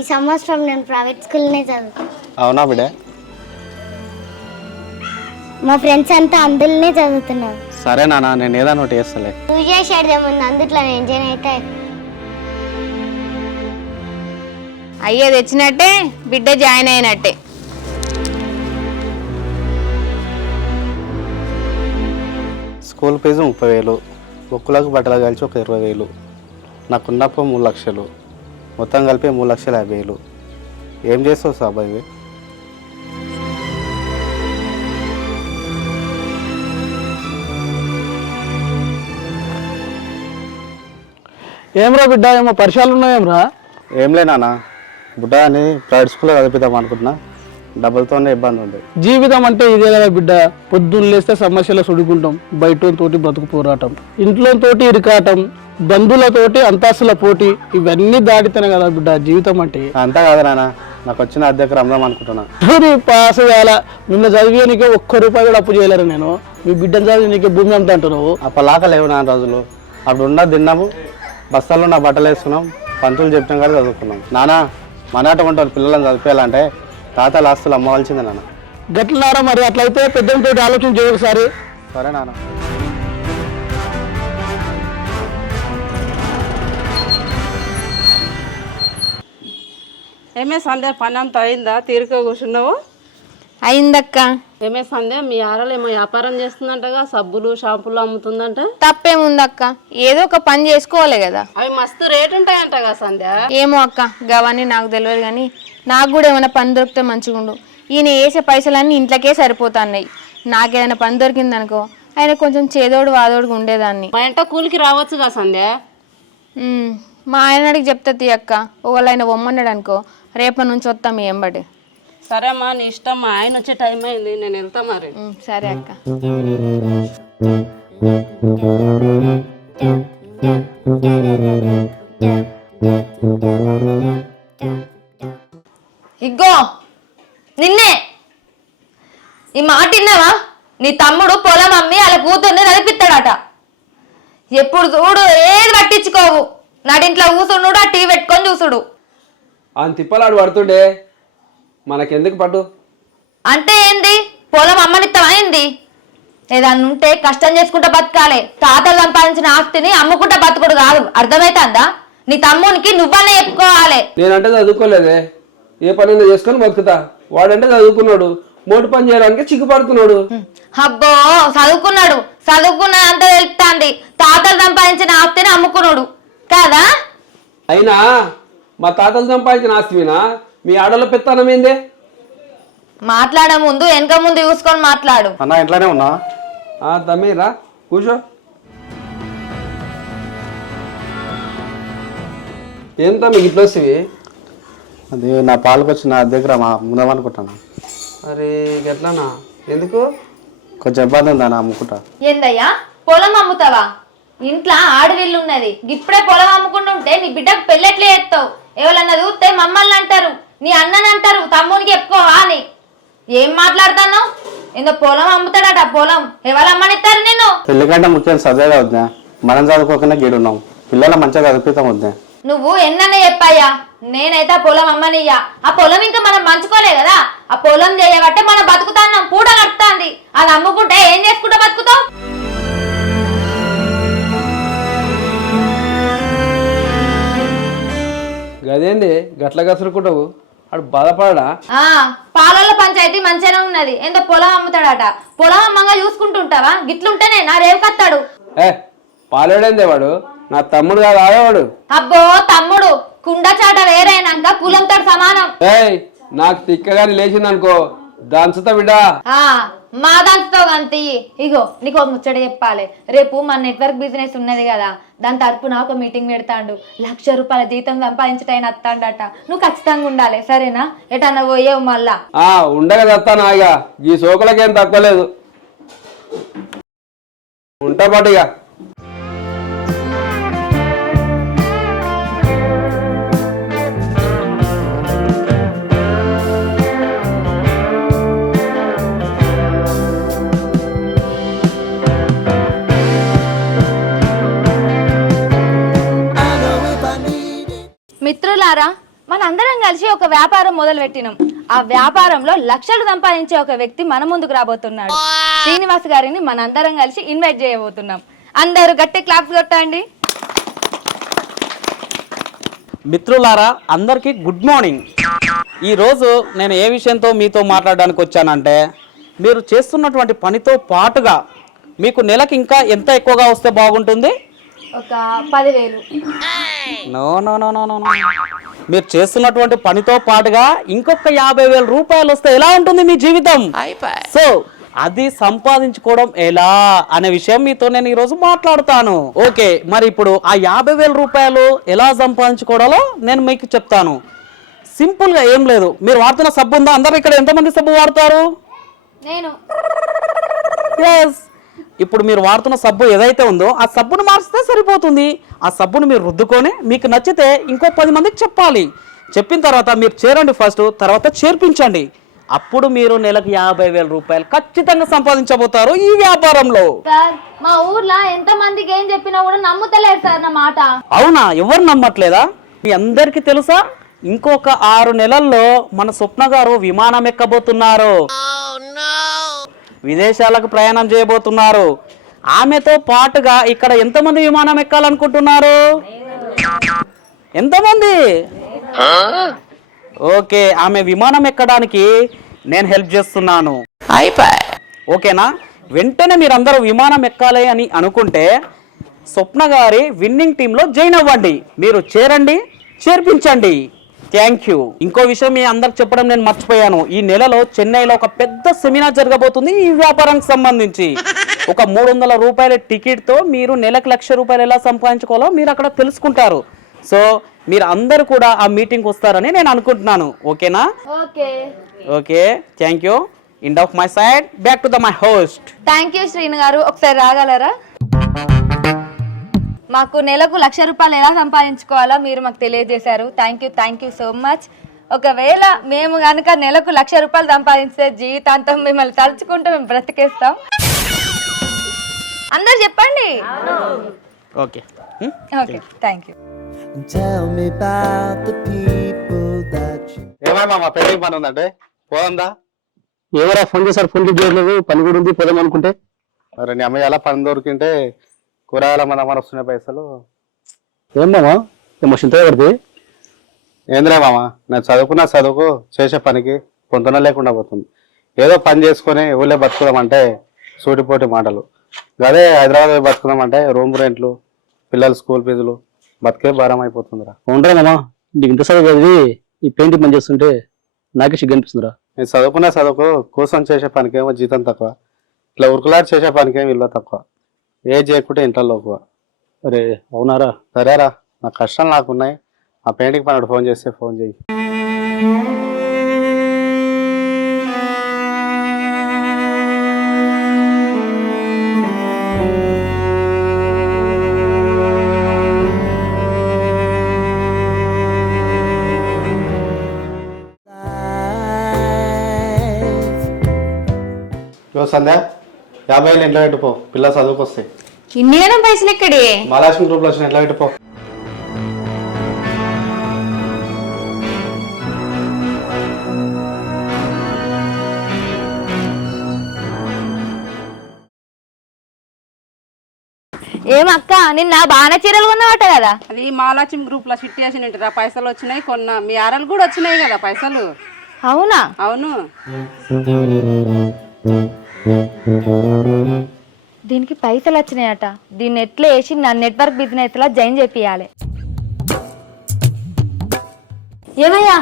ఈ సంవత్సరం నేను ప్రైవేట్ స్కూల్నే చదువుతాను. అవునా బిడ్డ? మా ఫ్రెండ్స్ అంతా అందులోనే చదువుతున్నారు. సరే నాన్న, నేను ఏదైనా ఒకటి చేస్తలే. నువ్వు చేసేదేముంది, అందుట్లో నేను జాయిన్ అయితే అయ్యే తెచ్చినట్టే బిడ్డ జాయిన్ అయినట్టే. స్కూల్ ఫీజు 30,000, బుక్కులకు బట్టలు కలిసి ఒక 20,000, నాకున్నప్పుడు 3 లక్షలు, మొత్తం కలిపి 3,50,000. ఏం చేస్తావు సాబాయి? ఏమ్రా బిడ్డ, ఏమో పరిచయాలు ఉన్నాయేమ్రా? ఏం లే నాన్న, బుడ్డ అని ప్రైవేట్ స్కూల్లో చదివిద్దాం అనుకుంటున్నా, డబ్బులతోనే ఇబ్బంది ఉంది. జీవితం అంటే ఇదే కదా బిడ్డ. పొద్దున్న లేస్తే సమస్యలు సుడుకుంటాం, బయటతోటి బ్రతుకు పోరాటం, ఇంట్లోతోటి ఇరుకాటం, బంధువులతోటి అంతస్తుల పోటీ, ఇవన్నీ దాటితేనే కదా బిడ్డ జీవితం అంటే. అంతా కాదు నాన్న, నాకు వచ్చిన అద్దెకు రమ్దాం అనుకుంటున్నా. పాస్ చేయాల, నిన్న చదివి నీకే ఒక్క రూపాయి కూడా అప్పు చేయలేరు. నేను మీ బిడ్డను చదివి నీకే భూమి అంతా అంటున్నావు. అప్పలాక లేవు నాన్న రోజులు. అప్పుడు ఉన్న తిన్నాము, బస్తాల్లో నా బట్టలు వేసుకున్నాం, పంతులు చెప్పినాం కానీ చదువుకున్నాం. నాన్న, మనాట ఉంటారు పిల్లలను చదివేయాలంటే తాతల ఆస్తులు అమ్మవలసిందే నాన్న. గట్లన్నారా? మరి అట్లయితే పెద్దలతో ఆలోచన చేయ ఒకసారి. సరే నాన్న. ఏమే సంధ్య, పని అంతా అయిందా? తీరిక కూర్చున్నావు? అయిందక్క. ఏమే సంధ్య, మీ ఆడలు ఏమో వ్యాపారం చేస్తుందంటగా, సబ్బులు షాంపులు అమ్ముతుందంట. తప్పేముందక్క, ఏదో ఒక పని చేసుకోవాలి కదా. అవి మస్తు రేటు ఉంటాయంటగా సంధ్య. ఏమో అక్క, గవన్నీ నాకు తెలియదు కానీ నాకు కూడా ఏమైనా పని దొరికితే మంచిగుండు. ఈయన వేసే పైసలన్నీ ఇంట్లోకే సరిపోతున్నాయి. నాకేదైనా పని దొరికిందనుకో, ఆయన కొంచెం చేదోడు వాదోడుగా ఉండేదాన్ని. మా ఇంట కూలికి రావచ్చుగా సంధ్య. మా ఆయన అడిగి చెప్తా తీ అక్క. ఒకవేళ ఆయన పొమ్మన్నాడు అనుకో, రేపటి నుంచి వస్తాం మీ ఎంబడి. సరే అమ్మా, నీ ఇష్టం. మా ఆయన వచ్చే టైం అయింది, నేను వెళ్తా మరి. సరే అక్క. ఇగ్గో నిన్నే ఈ మాట విన్నావా? నీ తమ్ముడు పొలం అమ్మి అలా కూతుర్ని నడిపిస్తాడట. ఎప్పుడు చూడు ఏది పట్టించుకోవు, నాటింట్లో కూసుడు, ఆ టీవీ పెట్టుకొని చూసుడు. ఆయన తిప్పలాడు పడుతుండే, మనకెందుకు పట్టు? అంటే ఏంది? పొలం అమ్మనిత్తమైంది? ఏదన్నా ఉంటే కష్టం చేసుకుంటా బతకాలి. తాతలు సంపాదించిన ఆస్తిని అమ్ముకుంటా బతుకుడు కాదు, అర్థమైతుందా? నీ తమ్మునికి నువ్వన్నా చెప్పుకోవాలి. నేనంటే చదువుకోలేదే, ఏ పనైనా చేసుకొని బతుకుతా. వాడంటే చదువుకున్నాడు, మోటు పని చేయడానికి చిక్కుపడుతున్నాడు. అబ్బో, చదువుకున్నాడు, చదువుకున్నదంతా తెలుస్తుంది. తాతలు సంపాదించిన ఆస్తిని అమ్ముకున్నాడు కాదా? అయినా మా తాతలు సంపాదించిన ఆస్తినా మీ ఆడలో పెత్తనం ఏందే? మాట్లాడే ముందు వెనక ముందు చూసుకొని మాట్లాడు. అన్న, ఇంట్లోనే ఉన్నా? తమ్మీరా, కూర్చో. ఏం తమ్మి ఇట్లా వస్తేవి? అది నా పాలకు వచ్చి నా దగ్గర ముందాం అనుకుంటాను. అరే ఎట్లానా? ఎందుకు? కొంచెం ఇబ్బంది ఉందా అమ్ముకుంటా. ఏందయ్యా, పొలం అమ్ముతావా? ఇంట్లో ఆడవిల్లు ఉన్నది, ఇప్పుడే పొలం అమ్ముకుంటుంటే నీ బిడ్డకు పెళ్ళెట్లే చేస్తావు? ఎవరన్నా చూస్తే మమ్మల్ని అంటారు, నీ అన్నని అంటారు, తమ్మునికి చెప్పుకోవా అని. ఏం మాట్లాడుతున్నావు? ఏందో పొలం అమ్ముతాడట. పొలం ఎవరు అమ్మనిస్తారు నిన్ను? పెళ్లి కంటే ముఖ్యం చదివేగా వద్దా? మనం చదువుకోకుండా గీడున్నాం, పిల్లలు మంచిగా చదివిస్తాం వద్దా? నువ్వు ఎన్నన్నా చెప్పాయా, నేనైతే ఆ పొలం అమ్మనియ్యా. ఆ పొలం ఇంకా మనం పంచుకోలే కదా, ఆ పొలం చేయబట్టే మనం బతుకుతాన్నాం, పూట నడుస్తుంది. అది అమ్ముకుంటే ఏం చేసుకుంటా బతుకుతావు? గదేంది గట్ల గసురుకుంటావు? అడు బాధపడా? పాలల్లో పంచాయతీ మంచిగానే ఉన్నది, ఏందో పొలం అమ్ముతాడట. పొలం అమ్మంగా చూసుకుంటుంటావా? గిట్లుంటేనే నా రేవుకత్తాడు. పాలేడేందే వాడు? నా తమ్ముడు కాదు ఆడేవాడు. అబ్బో, తమ్ముడు కుండ చాట వేరైనాక కులంతో సమానం. నాకు తిక్కగాని లేచిందనుకో, దంచుతా బిడ్డా. మా దాంతో అంత. ఇగో నీకు ముచ్చట చెప్పాలి, రేపు మన నెట్వర్క్ బిజినెస్ ఉన్నది కదా, దాని తరపున ఒక మీటింగ్ పెడతాడు. 1,00,000 రూపాయల జీతం సంపాదించటైన వస్తాడట. నువ్వు ఖచ్చితంగా ఉండాలి, సరేనా? ఎటన్నా పోయేవు మళ్ళా? ఉండగా చస్తాను. ఇక ఈ సోకులకేం తక్కువ లేదు, ఉంటా పాటు. ఇక మిత్రులారా, మనందరం కలిసి ఒక వ్యాపారం మొదలు పెట్టినాం. ఆ వ్యాపారంలో లక్షలు సంపాదించే ఒక వ్యక్తి మన ముందుకు రాబోతున్నాడు. శ్రీనివాస్ గారిని మనందరం కలిసి ఇన్వైట్ చేయబోతున్నాం. అందరూ గట్టి క్లాప్స్ కొట్టండి. మిత్రులారా, అందరికీ గుడ్ మార్నింగ్. ఈరోజు నేను ఏ విషయంతో మీతో మాట్లాడడానికి వచ్చానంటే, మీరు చేస్తున్నటువంటి పనితో పాటుగా మీకు నెలకి ఇంకా ఎంత ఎక్కువగా వస్తే బాగుంటుంది? ఒక 10,000. No no no no no no. మీరు చేస్తున్నటువంటి పనితో పాటుగా ఇంకొక 50,000 రూపాయలు వస్తే ఎలా ఉంటుంది మీ జీవితం? సో అది సంపాదించుకోవడం ఎలా అనే విషయం మీతో నేను ఈరోజు మాట్లాడుతాను. ఓకే, మరి ఇప్పుడు ఆ 50,000 రూపాయలు ఎలా సంపాదించుకోవాలో నేను మీకు చెప్తాను. సింపుల్గా ఏం లేదు, మీరు వాడుతున్న సబ్బు ఉందా? అందరూ ఇక్కడ ఎంతమంది సబ్బు వాడతారు? నేను. ఎస్. ఇప్పుడు మీరు వాడుతున్న సబ్బు ఏదైతే ఉందో ఆ సబ్బును మార్చితే సరిపోతుంది. ఆ సబ్బును మీరు రుద్దుకొని మీకు నచ్చితే ఇంకో 10 మందికి చెప్పాలి. చెప్పిన తర్వాత మీరు చేరండి ఫస్ట్, తర్వాత చేర్పించండి. అప్పుడు మీరు నెలకు 50,000 రూపాయలు ఖచ్చితంగా సంపాదించబోతారు ఈ వ్యాపారంలో. సార్, మా ఊర్లో ఎంత మందికి ఏం చెప్పినా కూడా నమ్ముతలేరు సార్ నా మాట. అవునా? ఎవరు నమ్మట్లేదా? మీ అందరికీ తెలుసా, ఇంకొక 6 నెలల్లో మన స్వప్న గారు విమానం ఎక్కబోతున్నారు. విదేశాలకు ప్రయాణం చేయబోతున్నారు. ఆమెతో పాటుగా ఇక్కడ ఎంతమంది విమానం ఎక్కాలనుకుంటున్నారు? ఎంతమంది? ఓకే, ఆమె విమానం ఎక్కడానికి నేను హెల్ప్ చేస్తున్నాను. ఓకేనా? వెంటనే మీరందరూ విమానం ఎక్కాలి అని అనుకుంటే స్వప్న గారి విన్నింగ్ టీంలో జాయిన్ అవ్వండి. మీరు చేరండి, చేర్పించండి. Thank you. ఇంకో విషయం మీ అందరికి చెప్పడం నేను మర్చిపోయాను. ఈ నెలలో చెన్నైలో ఒక పెద్ద సెమినార్ జరగబోతుంది ఈ వ్యాపారానికి సంబంధించి. ఒక 300 రూపాయల టికెట్తో మీరు నెలకు 1,00,000 రూపాయలు ఎలా సంపాదించుకోవాలో మీరు అక్కడ తెలుసుకుంటారు. సో మీరు అందరూ కూడా ఆ మీటింగ్కి వస్తారని నేను అనుకుంటున్నాను. ఓకేనా? Okay, thank you. End of my side, back to my host. Thank you Srinu గారు. ఒకసారి రాగలరా? మాకు నెలకు 1,00,000 రూపాయలు ఎలా సంపాదించుకోవాలో మీరు మాకు తెలియజేశారు. Thank you so much. ఒకవేళ మేము కనుక నెలకు 1,00,000 రూపాయలు సంపాదించే జీవితాంతం మిమ్మల్ని తలుచుకుంటూ మేము బ్రతికేస్తాం. అందరు చెప్పండి. Okay, thank you. ఏమన్నా మా పెళ్లి పని ఉందంటే పోదా? ఎవరా ఫోన్ చేశారు? ఫోన్ లిఫ్ట్ చేయలేదు. పని కూడా ఉంది, పోదాం అనుకుంటే. మరి నీ అమ్మాయి ఎలా పని దొరికింటే కూరగాయల మన వస్తున్నాయి పైసలు. ఏం మామా ఎమోషన్ పడితే? ఏంద్రే మామ, నేను చదువుకున్న చదువుకు చేసే పనికి పొంతన లేకుండా పోతుంది. ఏదో పని చేసుకొని ఊళ్ళో బతుకుదామంటే సూటిపోటి మాటలు. అదే హైదరాబాద్ పోయి బతుకుదామంటే రూమ్ రెంట్లు, పిల్లల స్కూల్ ఫీజులు, బతికే భారం అయిపోతుందిరా. ఉండరా మామా, నీకు ఇంత చదువు చదివి ఈ పెయింటింగ్ పని చేస్తుంటే నాకే సిగ్గు అనిపిస్తుందిరా. నేను చదువుకున్న చదువుకు కూర్చొని చేసే పనికేమో జీతం తక్కువ, ఇట్లా ఉరుకులాడి చేసే పనికేమో విలువ తక్కువ. ఏ చేయకుంటే ఇంట్లో లోకువ. అరే అవునారా? సరేరా, నా కష్టాలు నాకున్నాయి. ఆ పెయింటింగ్ పని ఫోన్ చేస్తే ఫోన్ చేయి. సంధ్య 50,000 ఇంట్లో పెట్టుపో, పిల్లలు చదువుకు వస్తాయి. ఇన్నిగానే పైసలు ఎక్కడి? మహాలక్ష్మి గ్రూప్లో వచ్చిన ఎట్లా పెట్టుపో. ఏమక్క, నిన్న బాగా చీరలు కొన్నావట కదా? అది మహాలక్ష్మి గ్రూప్ లో చిట్టి వేసినట్టురా, పైసలు వచ్చినాయి కొన్నా. మీ ఆరలు కూడా వచ్చినాయి కదా పైసలు. అవునా? అవును. దీనికి పైసలు వచ్చినాయట. దీన్ని ఎట్లా వేసి నా నెట్వర్క్ బిజినెస్ లా జాయిన్ చేపియాలి. ఏమయ్యా,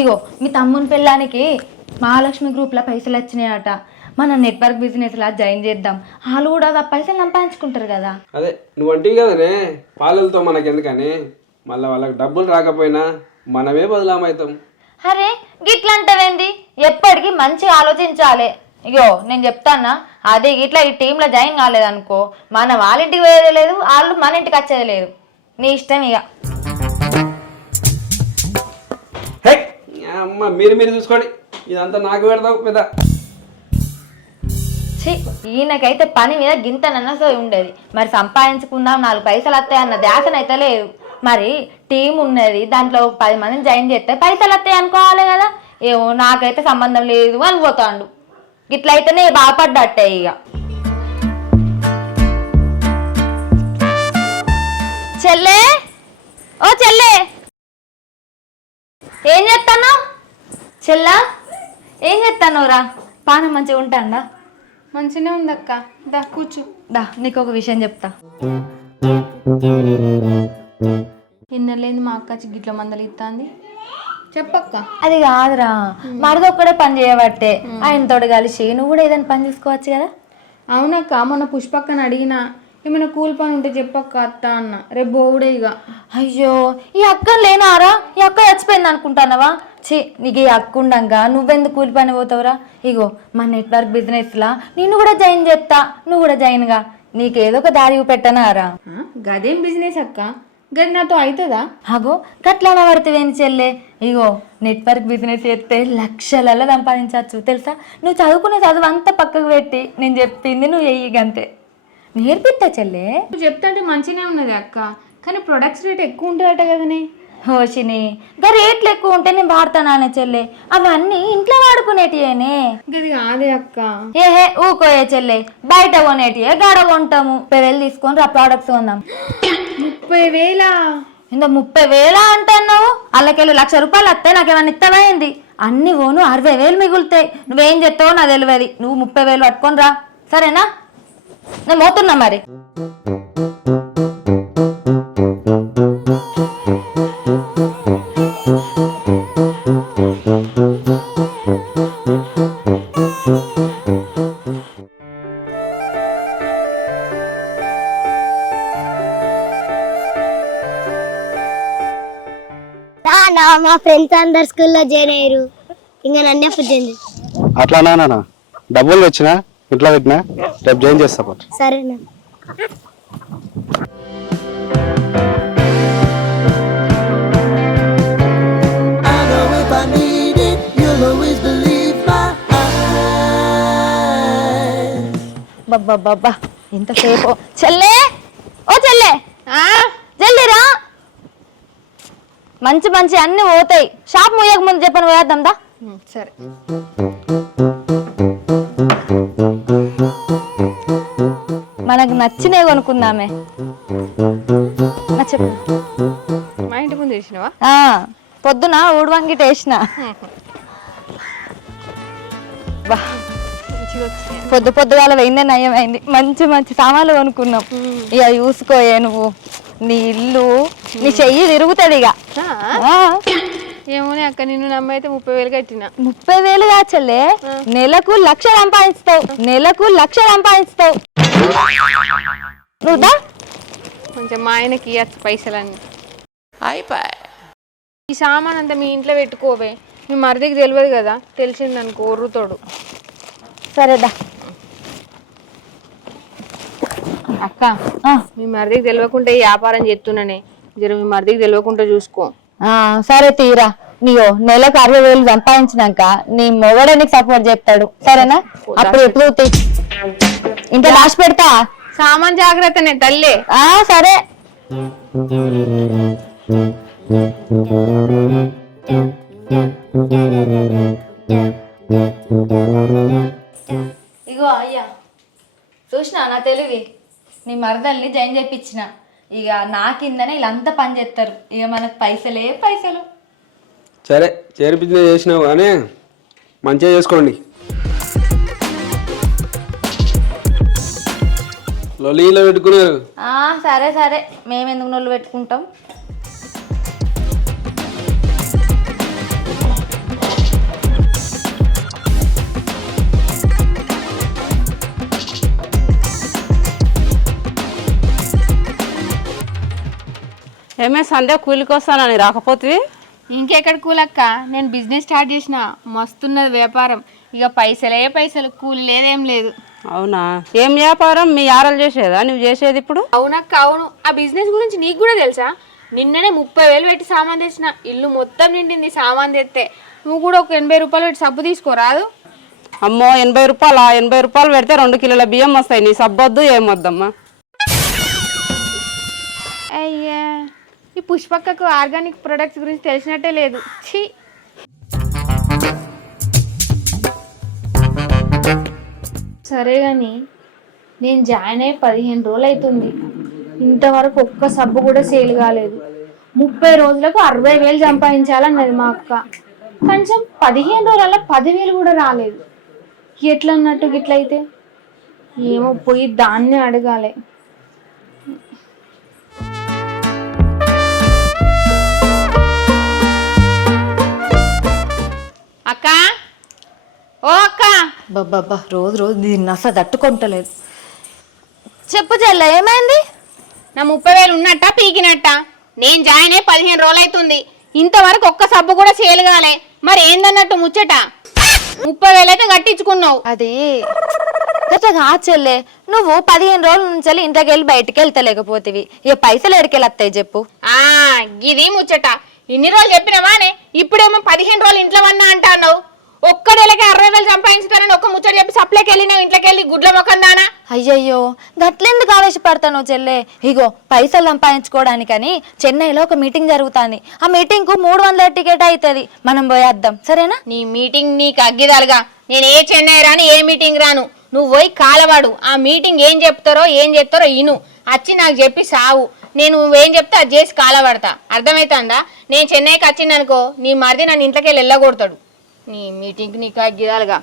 ఇగో మీ తమ్ముని పిల్లానికి మహాలక్ష్మి గ్రూప్ లో పైసలు వచ్చినాయట. మన నెట్వర్క్ బిజినెస్ లా జాయిన్ చేద్దాం. వాళ్ళు కూడా ఆ పైసలు సంపాదించుకుంటారు కదా. అదే నువ్వు అంటే కదనే, పాలలతో మనకెందుకని, మళ్ళీ వాళ్ళకి డబ్బులు రాకపోయినా మనమే బదులామవుతాం. అరే గిట్లా అంటావేంది? ఎప్పటికీ మంచిగా ఆలోచించాలి. ఇగో నేను చెప్తానా, అదే ఇట్లా ఈ టీంలో జాయిన్ కాలేదనుకో, మన వాళ్ళ ఇంటికి పోయేది లేదు, వాళ్ళు మన ఇంటికి వచ్చేది లేదు. నీ ఇష్టం ఇక. హే అమ్మ, మీరు చూసుకోండి, ఇదంతా నాకు పెడతావు పెద్ద. ఈయనకైతే పని మీద గింత నన్నసోయి ఉండేది. మరి సంపాదించుకుందాం, 4 పైసలు వస్తాయన్న ధ్యాసనైతే లేదు. మరి టీం ఉన్నది, దాంట్లో ఒక 10 మందిని జాయిన్ చేస్తే పైసలు వస్తాయి అనుకోవాలి కదా. ఏమో నాకైతే సంబంధం లేదు అని పోతాండు. ఇట్లయితేనే బాగుపడ్డట్టే ఇక. చెల్లే, ఓ చెల్లే, ఏం చేస్తాను? చెల్లా ఏం చేస్తాను రా? పానం మంచిగా ఉంటాండా? మంచిగానే ఉందక్క, దా కూర్చో. దా నీకు ఒక విషయం చెప్తా. ఇన్నలేంది మా అక్క గిట్ల మందలు ఇస్తాంది, చెప్పక్క. అది కాదురా, మరదొక్కడే పని చేయబట్టే ఆయనతోటి కలిసి నువ్వు కూడా ఏదైనా పని చూసుకోవచ్చు కదా. అవునక్క, మొన్న పుష్పక్కని అడిగినా ఏమైనా కూలి పని ఉంటే చెప్పక్క అత్త అన్న, రేపు బోవుడే ఇక. అయ్యో, ఈ అక్క లేనారా? ఈ అక్క చచ్చిపోయింది అనుకుంటానవా? నీకు ఈ అక్క ఉండంగా నువ్వెందుకు కూలి పని పోతావురా? ఇగో మన నెట్వర్క్ బిజినెస్లా నిన్ను కూడా జాయిన్ చేస్తా, నువ్వు కూడా జాయిన్గా. నీకేదో ఒక దారి పెట్టనారా? గదేం బిజినెస్ అక్క, గది నాతో అవుతుందా? అగో గట్లా పడితేవేంది చెల్లె. ఇగో నెట్వర్క్ బిజినెస్ చేస్తే లక్షలలో సంపాదించవచ్చు తెలుసా. నువ్వు చదువుకునే చదువు అంతా పక్కకు పెట్టి నేను చెప్పింది నువ్వు గంతే నేర్పిస్తా చెల్లె. నువ్వు చెప్తాంటే మంచిగానే ఉన్నది అక్క, కానీ ప్రొడక్ట్స్ రేట్ ఎక్కువ ఉంటుందట కదనే. హోషిని, గా రేట్లు ఎక్కువ ఉంటే నేను వాడతానా చెల్లె? అవన్నీ ఇంట్లో వాడుకునేటియేనే. గది కాదే అక్క. ఏహే ఊకోయే చెల్లె, బయట కొనేటియే గాడ కొంటాము. 30,000 తీసుకొని ఆ ప్రోడక్ట్స్ కొందాం. 30,000? ఇంత 30,000 అంటున్నావు? అల్లకెళ్ళి ₹1,00,000 వస్తాయి, నాకేమన్నా ఇత్తమైంది? అన్ని ఓను 60,000 మిగులుతాయి. నువ్వేం చెప్తావో నాకు తెలియదు. నువ్వు 30,000 పట్టుకొని రా, సరేనా? నేను పోతున్నా మరి. మా ఫ్రెండ్స్ అందరు స్కూల్లో జాయిన్ అయ్యారు, ఇంకా నన్ను ఎప్పుడు జాయిన్ చేస్తారు? అట్లా నాన్న, డబ్బులు తెచ్చినా ఇంట్లో పెట్టినా, రేపు జాయిన్ చేస్తా పాటు. సరేనా? బాబా ఎంతసేపు. చెల్లే, ఓ చెల్లే, జల్దీరా. మంచి మంచి అన్ని పోతాయి. షాప్ ముయ్యక ముందు చెప్పని పోయేద్దాం దా. సరే. మనకు నచ్చినవి కొనుక్కుందామే. చెప్పు. మా ఇంటి ముందు వేసినవా? పొద్దున ఊడువంగిట వేసిన. పొద్దుగాల పోయిందే నయమైంది. మంచి మంచి సామాన్లు కొనుక్కున్నాం. ఇక చూసుకోయే నువ్వు, నీ ఇల్లు నీ చెయ్యి తిరుగుతుంది ఇక. ఏమోనే అక్క, నిన్ను నమ్మైతే 30,000 కట్టిన. 30,000 కాచలే, నెలకు 1,00,000 సంపాదిస్తావు. నెలకు 1,00,000 సంపాదిస్తావు. నువ్వుదా కొంచెం మా ఆయనకి ఇవ్వచ్చు పైసలన్నీ. అయిపోయి ఈ సామాన్ అంతా మీ ఇంట్లో పెట్టుకోవే, మీ మరిదికి తెలియదు కదా, తెలిసిందనుకో ఒర్రుతోడు. సరేదా. అక్క, మీ మరిదికి తెలియకుండా ఈ వ్యాపారం చేస్తున్నానే, జర మీ మరిదికి తెలియకుండా చూసుకో. సరే తీరా. నీయో నెలకు 60,000 సంపాదించినాక నీ మొగడే నీకు సపోర్ట్ చెప్తాడు, సరేనా? అప్పుడు ఎప్పుడు ఇంట్లో రాసి పెడతా. సామాన్ జాగ్రత్తనే తల్లి. సరే. ఇగో అయ్యా, చూసినా నా తెలివి. నీ మరదల్ని జాయిన్ చేయించిన. ఇక నా కిందనే వీళ్ళంతా పని చేస్తారు. ఇక మనకు పైసలే పైసలు. సరే, చేర్పించిన చేసినావు కానీ మంచిగా చేసుకోండి. లొలీలో పెట్టుకున్నారు. సరే సరే, మేము ఎందుకు నొల్లు పెట్టుకుంటాం. ఏమే సంధ్య కూలికి వస్తానని రాకపోతే? ఇంకెక్కడ కూలక్క, నేను బిజినెస్ స్టార్ట్ చేసిన, మస్తున్నది వ్యాపారం. ఇక పైసలే పైసలు, కూలి లేదేం లేదు. అవునా? ఏం వ్యాపారం? మీ యారలు చేసేదా నువ్వు చేసేది ఇప్పుడు? అవునక్క అవును. ఆ బిజినెస్ గురించి నీకు కూడా తెలుసా? నిన్ననే 30,000 పెట్టి సామాన్ తెచ్చిన, ఇల్లు మొత్తం నిండింది సామాన్ తెస్తే. నువ్వు కూడా ఒక 80 రూపాయలు పెట్టి సబ్బు తీసుకోరాదు? అమ్మో, 80 రూపాయలా? 80 రూపాయలు పెడితే 2 కిలోల బియ్యం వస్తాయి. నీ సబ్బొద్దు ఏమొద్దమ్మా. అయ్యా, ఈ పుష్పక్కకు ఆర్గానిక్ ప్రొడక్ట్స్ గురించి తెలిసినట్టే లేదు. ఛీ. సరే కానీ నేను జాయిన్ అయ్యి 15 రోజులు అవుతుంది, ఇంతవరకు ఒక్క సబ్బు కూడా సేల్ కాలేదు. 30 రోజులకు 60,000 సంపాదించాలన్నది మా అక్క. కొంచెం 15 రోజులలో 10,000 కూడా రాలేదు. ఎట్లా అన్నట్టు గిట్లయితే ఏమో పోయి దాన్నే అడగాలి. అక్క, ఓ అక్క. బాబా రోజు రోజు దీన్ని అసలు తట్టుకుంటలేదు. చెప్పు చెల్ల, ఏమైంది? నా 30,000 ఉన్నట్ట పీకినట్ట? నేను జాయిన్ అయ్యి 15 రోజులు అవుతుంది, ఇంతవరకు ఒక్క సబ్బు కూడా సేల్ కాలే. మరి ఏందన్నట్టు ముచ్చట? 30,000 అయితే కట్టించుకున్నావు. అది గట్లా కాదు చెల్లె, నువ్వు 15 రోజుల నుంచి ఇంట్లోకి వెళ్ళి బయటికి వెళ్తలేకపోతేవి, ఇక పైసలు ఎడికెళ్ళి వస్తాయి చెప్పు. గిది ముచ్చట. ఇన్ని రోజులు చెప్పినావానే, ఇప్పుడేమో 15 రోజులు ఇంట్లో వన్నా అంటున్నావు. ఒక్క నెలకి 60,000 సంపాదించుతానని ఒక్క ముచ్చట చెప్పి సప్లైకి వెళ్ళినావు ఇంట్లోకి వెళ్ళి గుడ్ల మొఖం దానా. అయ్యయ్యో, గట్లెందుకు ఆవేశపడతాను చెల్లె? ఇగో పైసలు సంపాదించుకోవడానికని చెన్నైలో ఒక మీటింగ్ జరుగుతుంది. ఆ మీటింగ్ కు 300 టికెట్ అవుతుంది, మనం పోయేద్దాం, సరేనా? నీ మీటింగ్ నీకు అగ్గిదాలుగా. నేను ఏ చెన్నై రాను, ఏ మీటింగ్ రాను. నువ్వు పోయి కాలవాడు. ఆ మీటింగ్ ఏం చెప్తారో ఇను, వచ్చి నాకు చెప్పి సావు. నేను నువ్వేం చెప్తే అది చేసి కాలవాడతా, అర్థమవుతుందా? నేను చెన్నైకి వచ్చిందనుకో, నీ మరిది నన్ను ఇంట్లోకి వెళ్ళి వెళ్ళగొడతాడు. నీ మీటింగ్ నీకు అగ్గిదాలుగా.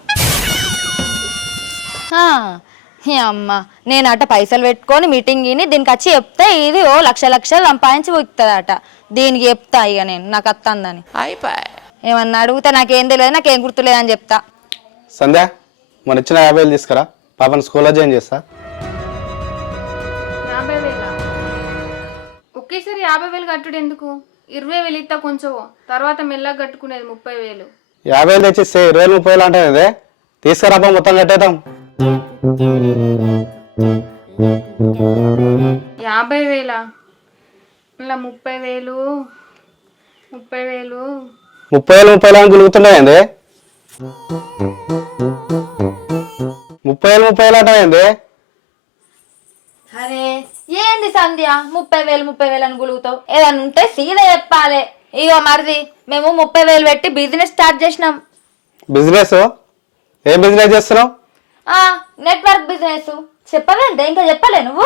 అమ్మ, నేనట పైసలు పెట్టుకొని మీటింగ్ ఇని దీనికి వచ్చి చెప్తే ఇది ఓ లక్షలు సంపాదించి పోతుందట. దీనికి చెప్తా ఇక నేను, నాకు వస్తుందని. ఏమన్నా అడిగితే నాకేం తెలియదు, నాకేం గుర్తులేదని చెప్తా. సంధ్య, మన ఇచ్చిన 50,000 తీసుకురా, పాపను స్కూల్లో జాయిన్ చేస్తా. 50,000? ఒకేసారి 50,000 కట్టుడు ఎందుకు? 20,000 ఇస్తా కొంచెం, తర్వాత మెల్లగా కట్టుకునేది 30,000. 50,000 తెచ్చిస్తే 20,000 30,000 అంటే తీసుకురా, మొత్తం కట్టేద్దాం. 50,000 ఇలా 30,000 30,000 అని గులుగుతున్నాయండి. 30,000 అంటాయండి. అరే ఏంది సంధ్య, 30,000 అని గులుగుతావు? ఏదన్నా ఉంటే సీదా చెప్పాలి. ఇగో మరిది, మేము 30,000 పెట్టి బిజినెస్ స్టార్ట్ చేసినాం. బిజినెస్? ఏం బిజినెస్ చేస్తున్నావు? Network business. చెప్పలేంటే ఇంకా చెప్పలే నువ్వు?